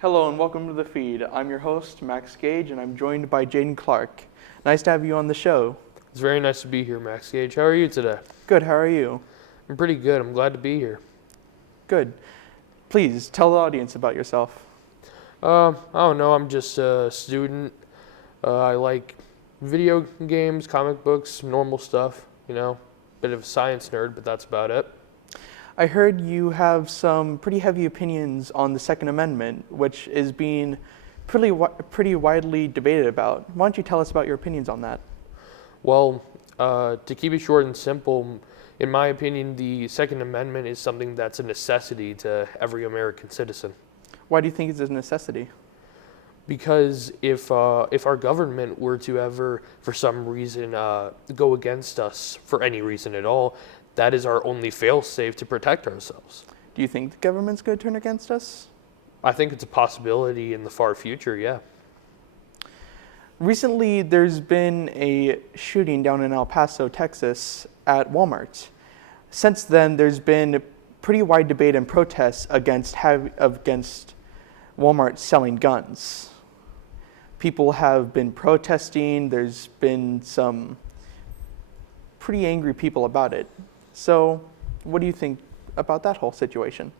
Hello and welcome to the feed. I'm your host, Max Gage, and I'm joined by Jaden Clark. Nice to have you on the show. It's very nice to be here, Max Gage. How are you today? Good, how are you? I'm pretty good. I'm glad to be here. Good. Please tell the audience about yourself. I don't know. I'm just a student. I like video games, comic books, normal stuff, Bit of a science nerd, but that's about it. I heard you have some pretty heavy opinions on the Second Amendment, which is being pretty widely debated about. Why don't you tell us about your opinions on that? Well, to keep it short and simple, in my opinion, the Second Amendment is something that's a necessity to every American citizen. Why do you think it's a necessity? Because if our government were to ever, for some reason, go against us for any reason at all, that is our only fail-safe to protect ourselves. Do you think the government's going to turn against us? I think it's a possibility in the far future, yeah. Recently, there's been a shooting down in El Paso, Texas, at Walmart. Since then, there's been pretty wide debate and protests against Walmart selling guns. People have been protesting. There's been some pretty angry people about it. So, what do you think about that whole situation?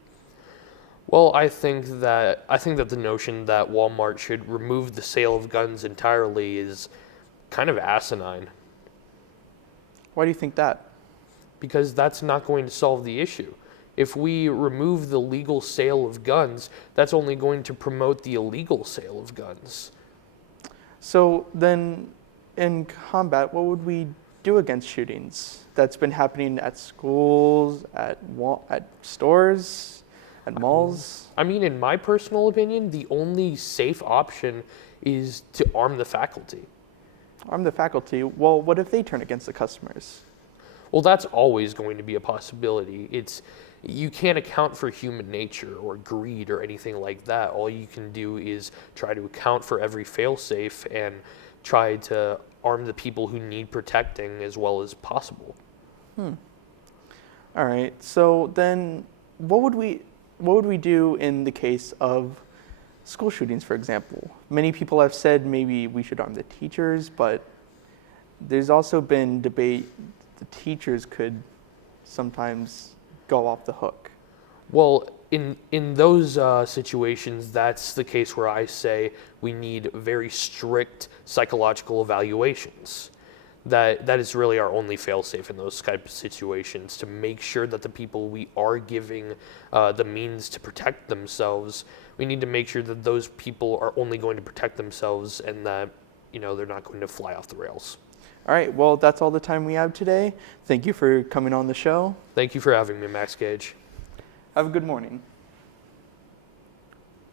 Well, I think that the notion that Walmart should remove the sale of guns entirely is kind of asinine. Why do you think that? Because that's not going to solve the issue. If we remove the legal sale of guns, that's only going to promote the illegal sale of guns. So then, in combat, what would we do against shootings that's been happening at schools, at stores, at malls? I mean, in my personal opinion, the only safe option is to arm the faculty. Arm the faculty? Well, what if they turn against the customers? Well, that's always going to be a possibility. You can't account for human nature or greed or anything like that. All you can do is try to account for every fail-safe and try to arm the people who need protecting as well as possible. All right. So then, what would we do in the case of school shootings, for example? Many people have said maybe we should arm the teachers, but there's also been debate the teachers could sometimes go off the hook. Well, in those situations, that's the case where I say we need very strict psychological evaluations. That is really our only fail-safe in those type of situations, to make sure that the people we are giving the means to protect themselves, we need to make sure that those people are only going to protect themselves and that they're not going to fly off the rails. All right, well, that's all the time we have today. Thank you for coming on the show. Thank you for having me, Max Gage. Have a good morning.